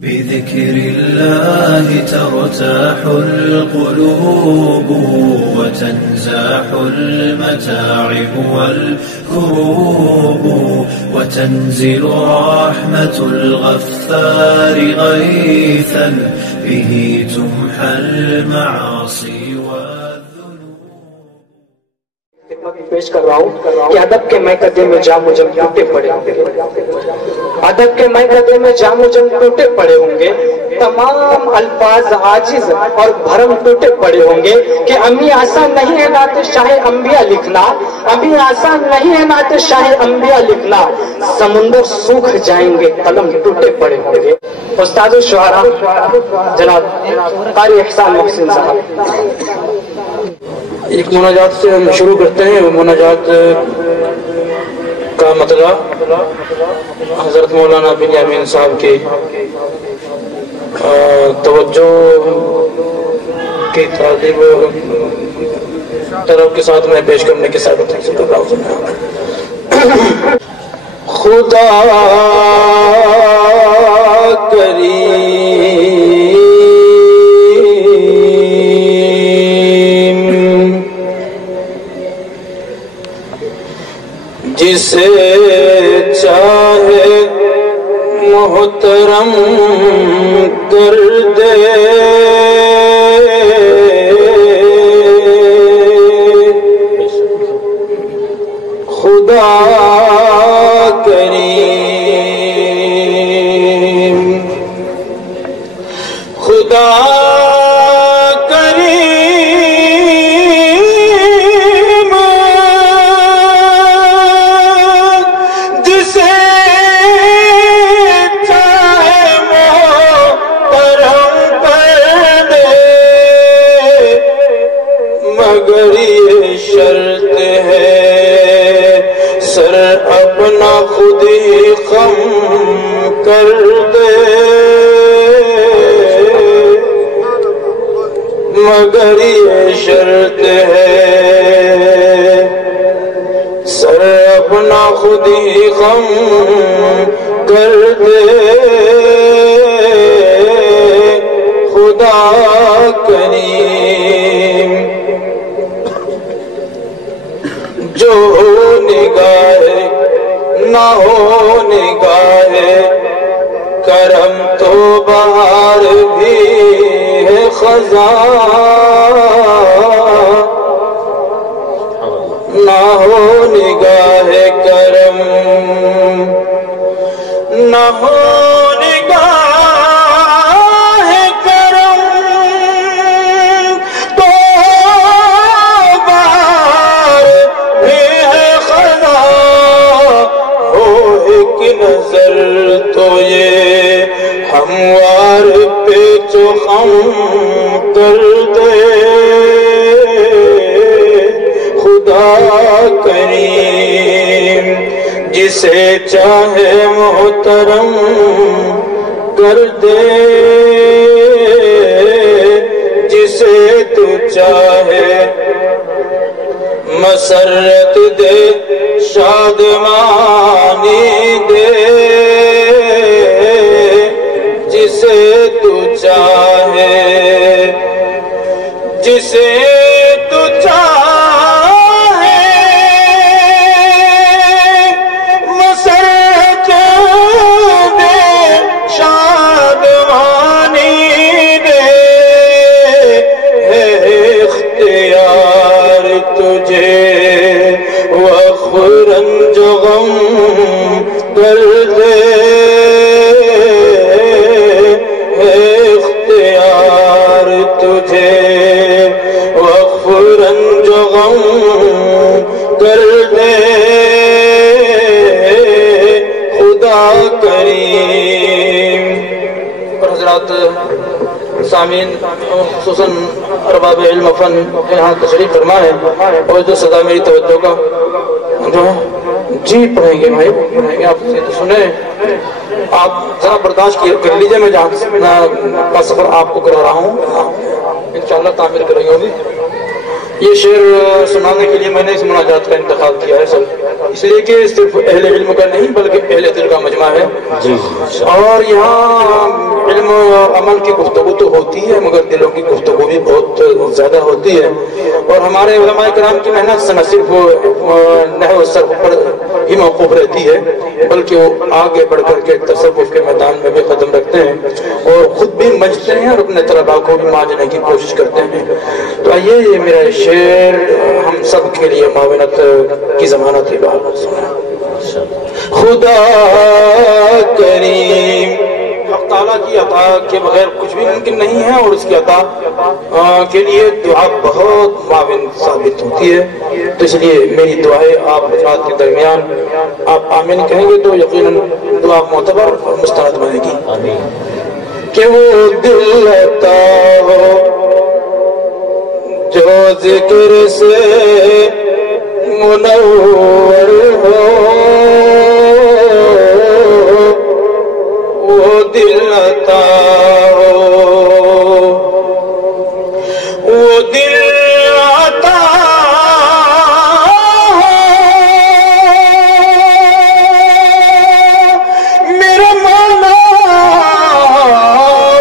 بذكر الله ترتاح القلوب وتنزاح المتاعب والكروب وتنزل رحمة الغفار غيثا به تمحى المعاصي پیش کر رہا ہوں کہ ادب کے میکدے میں جام و جم ٹوٹے پڑے ہوں گے، ادب کے میکدے میں جام و جم ٹوٹے پڑے ہوں گے، تمام الفاظ عاجز اور بھرم ٹوٹے پڑے ہوں گے کہ امی آسان نہیں ہے نعت شاہ انبیاء لکھنا، امی آسان نہیں ہے نعت شاہ انبیاء لکھنا، سمندر سوکھ جائیں گے قلم ٹوٹے پڑے ہوں گے۔ استاد الشعراء جناب قاری احسان محسن صاحب، ایک مناجات سے ہم شروع کرتے ہیں۔ مناجات کا مطلع حضرت مولانا بنیامین صاحب کی توجہ کی تعلیم طرف کے ساتھ میں پیش کرنے کے ساتھ خدا جسے چاہے محترم کر دے، خدا کریم، خدا خود ہی خم کر دے، مگر یہ شرط ہے سر اپنا خود ہی خم کر دے، خدا کریم جو نگاہ نہ ہو نگاہ کرم تو بہار بھی ہے خزاں، نہ ہو نگاہ کرم نہ ہو نگاہ کرم تو بہار بھی ہے خزاں، نظر تو یہ ہموار پہ جو خم کر دے، خدا کریم جسے چاہے محترم کر دے، جسے تو چاہے مسرت دے شادمانی دے، جسے تو چاہے جسے تو چاہے مسرت دے شادمانی دے، ہے اختیار تجھے رنج غم کر دے، اختیار تجھے وقف رنج غم کر دے، خدا کریم۔ اور حضرات سامعین خصوصاً ارباب علم و فن یہاں تشریف فرما ہے، اور جو صدا میری توجہ کا جو ہے جی پڑھیں گے بھائی، پڑھیں گے آپ سے تو سنیں، آپ ذرا برداشت کر لیجئے، میں جہاں کا سفر آپ کو کرا رہا ہوں انشاءاللہ تعمیر کریں گے ہوگی۔ یہ شعر سنانے کے لیے میں نے اس مناجات کا انتخاب کیا ہے سر، اس لیے کہ صرف اہل علم کا نہیں بلکہ اہل دل کا مجمع ہے، اور یہاں اور عمل کی گفتگو تو ہوتی ہے مگر دلوں کی گفتگو بھی بہت زیادہ ہوتی ہے، اور ہمارے علماء کرام کی محنت سے نہ صرف نحو صرف پر ہی موقوف رہتی ہے بلکہ وہ آگے بڑھ کر کے تصوف کے میدان میں بھی قدم رکھتے ہیں اور خود بھی مجھتے ہیں اور اپنے طلباء کو بھی ماننے کی کوشش کرتے ہیں۔ تو آئیے یہ میرا شعر ہم سب کے لیے معاونت کی ضمانت ہے۔ خدا کریم، حق تعالیٰ کی عطا کے بغیر کچھ بھی ممکن نہیں ہے، اور اس کی عطا کے لیے دعا بہت معاون ثابت ہوتی ہے۔ تو اس لیے میری دعائیں آپ حضرات کے درمیان آپ آمین کہیں گے تو یقیناً دعا معتبر اور مستند بنے گی کہ وہ دل عطا ہو جو ذکر سے منور ہو، وہ دل عطا ہو، وہ دل عطا ہو، میرا مولا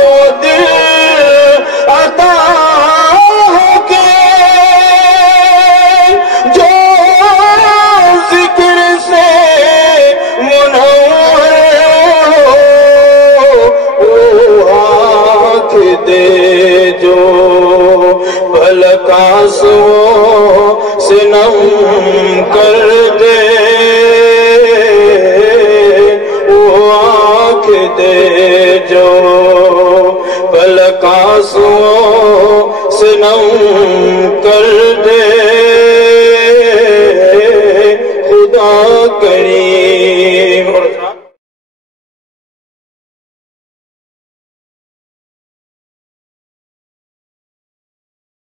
وہ دل عطا ہو کے جو ذکر سے منور دے، جو پلک آنسوؤں سے نم کر دے، وہ آنکھ دے جو پلک آنسوؤں سے نم